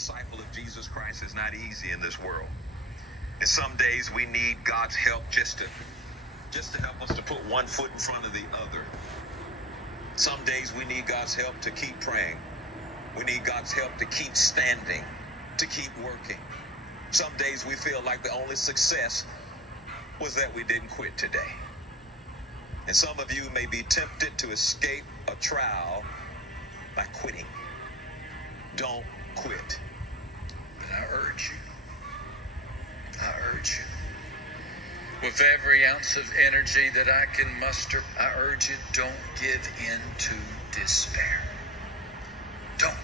disciple of Jesus Christ is not easy in this world. And some days we need God's help just to help us to put one foot in front of the other. Some days we need God's help to keep praying. We need God's help to keep standing, to keep working. Some days we feel like the only success was that we didn't quit today. And some of you may be tempted to escape a trial by quitting. Don't quit. But I urge you, with every ounce of energy that I can muster, I urge you, don't give in to despair. Don't.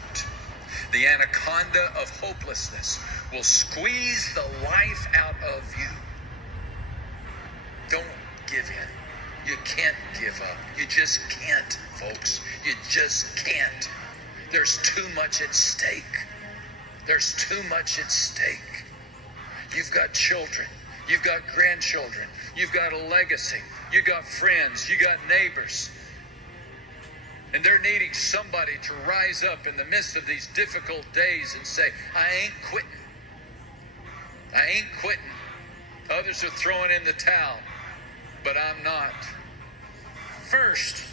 The anaconda of hopelessness will squeeze the life out of you. Don't give in. You can't give up. You just can't, folks. You just can't. There's too much at stake. There's too much at stake. You've got children. You've got grandchildren. You've got a legacy. You've got friends. You got neighbors. And they're needing somebody to rise up in the midst of these difficult days and say, I ain't quitting. I ain't quitting. Others are throwing in the towel, but I'm not. First,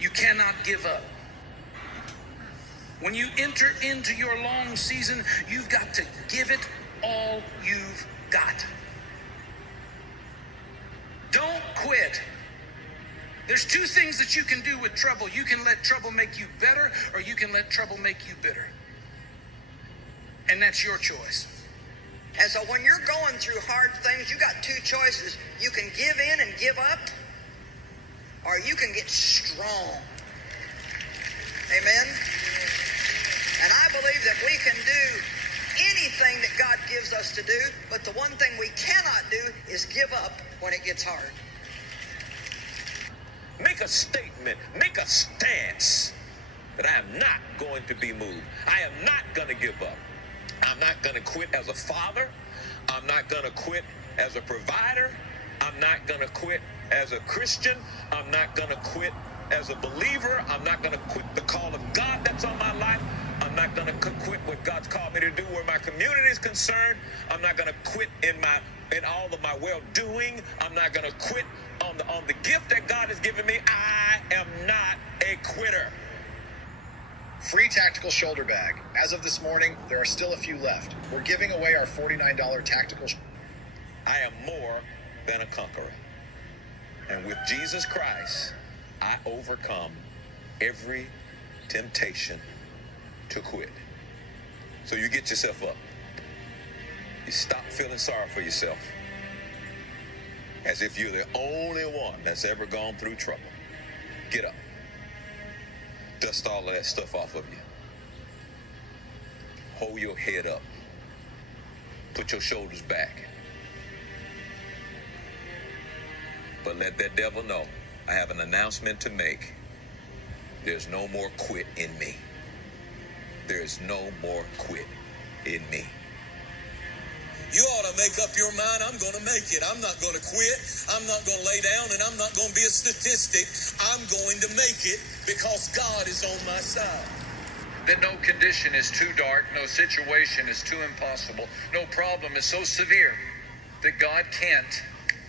you cannot give up. When you enter into your long season, you've got to give it all you've got. Don't quit. There's two things that you can do with trouble. You can let trouble make you better, or you can let trouble make you bitter. And that's your choice. And so when you're going through hard things, you got two choices. You can give in and give up, or you can get strong. Amen? And I believe that we can do anything that God gives us to do, but the one thing we cannot do is give up when it gets hard. Make a statement, make a stance that I am not going to be moved. I am not going to give up. I'm not going to quit as a father. I'm not going to quit as a provider. I'm not going to quit as a Christian. I'm not going to quit as a believer. I'm not going to quit the call of God that's on my life. I'm not going to quit what God's called me to do where my community is concerned. I'm not going to quit in all of my well-doing. I'm not going to quit on the gift that God has given me. I am not a quitter. Free tactical shoulder bag. As of this morning, there are still a few left. We're giving away our $49 tactical. I am more than a conqueror. And with Jesus Christ, I overcome every temptation to quit. So you get yourself up. You stop feeling sorry for yourself, as if you're the only one that's ever gone through trouble. Get up. Dust all of that stuff off of you. Hold your head up. Put your shoulders back. But let that devil know, I have an announcement to make. There's no more quit in me. There's no more quit in me. You ought to make up your mind, I'm going to make it. I'm not going to quit. I'm not going to lay down, and I'm not going to be a statistic. I'm going to make it because God is on my side. That no condition is too dark, no situation is too impossible, no problem is so severe that God can't,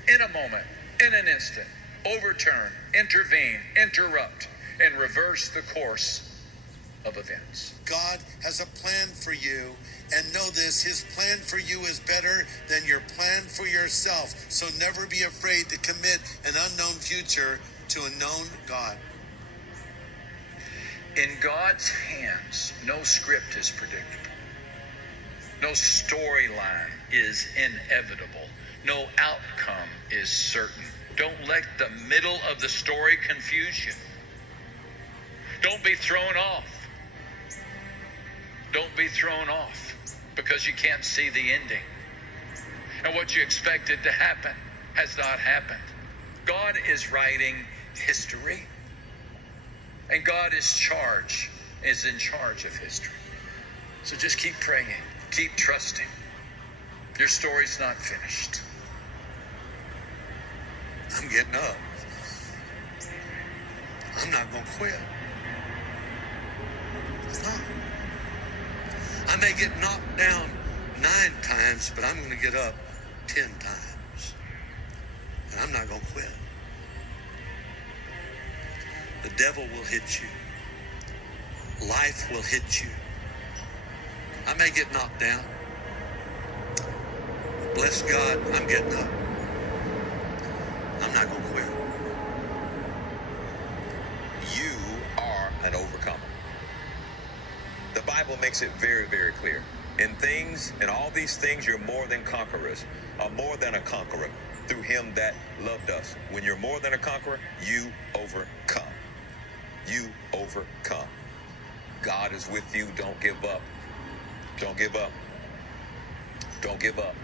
in a moment, in an instant, overturn, intervene, interrupt, and reverse the course of events. God has a plan for you, and know this, his plan for you is better than your plan for yourself. So never be afraid to commit an unknown future to a known God. In God's hands, no script is predictable. No storyline is inevitable. No outcome is certain. Don't let the middle of the story confuse you. Don't be thrown off. Don't be thrown off because you can't see the ending. And what you expected to happen has not happened. God is writing history. And God is in charge of history. So just keep praying, keep trusting. Your story's not finished. I'm getting up. I'm not going to quit. I'm not. may get knocked down 9 times, but I'm going to get up 10 times. And I'm not going to quit. The devil will hit you. Life will hit you. I may get knocked down. Bless God, I'm getting up. I'm not going to quit. You are an overcomer. The Bible makes it very, very clear. In all these things, you're more than conquerors, or more than a conqueror through him that loved us. When you're more than a conqueror, you overcome. You overcome. God is with you. Don't give up. Don't give up. Don't give up.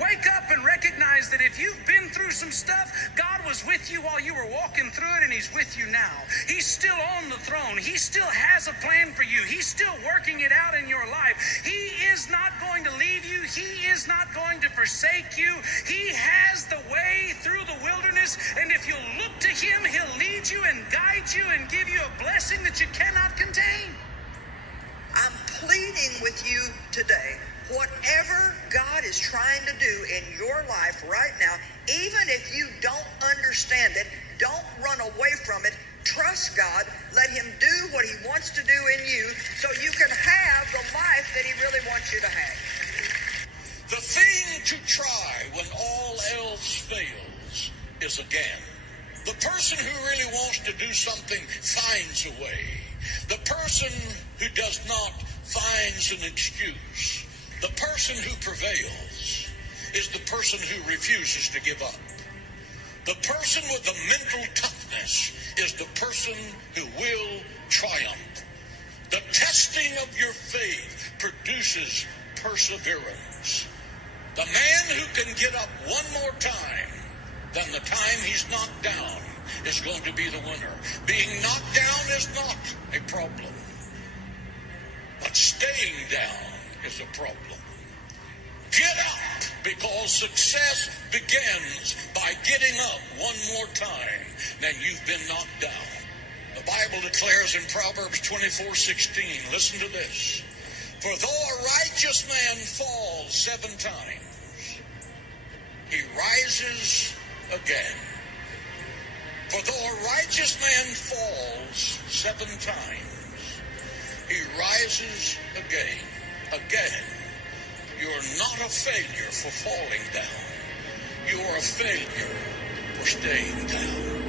Wake up and recognize that if you've been through some stuff, God was with you while you were walking through it, and he's with you now. He's still on the throne. He still has a plan for you. He's still working it out in your life. He is not going to leave you. He is not going to forsake you. He has the way through the wilderness, and if you'll look to him, he'll lead you and guide you and give you a blessing that you cannot contain. I'm pleading with you today. Whatever God is trying to do in your life right now, even if you don't understand it, don't run away from it. Trust God. Let him do what he wants to do in you so you can have the life that he really wants you to have. The thing to try when all else fails is again. The person who really wants to do something finds a way. The person who does not finds an excuse. The person who prevails is the person who refuses to give up. The person with the mental toughness is the person who will triumph. The testing of your faith produces perseverance. The man who can get up one more time than the time he's knocked down is going to be the winner. Being knocked down is not a problem, but staying down is a problem. Get up, because success begins by getting up one more time than you've been knocked down. The Bible declares in Proverbs 24:16, listen to this. For though a righteous man falls 7 times, he rises again. For though a righteous man falls 7 times, he rises again. Again. You're not a failure for falling down. You are a failure for staying down.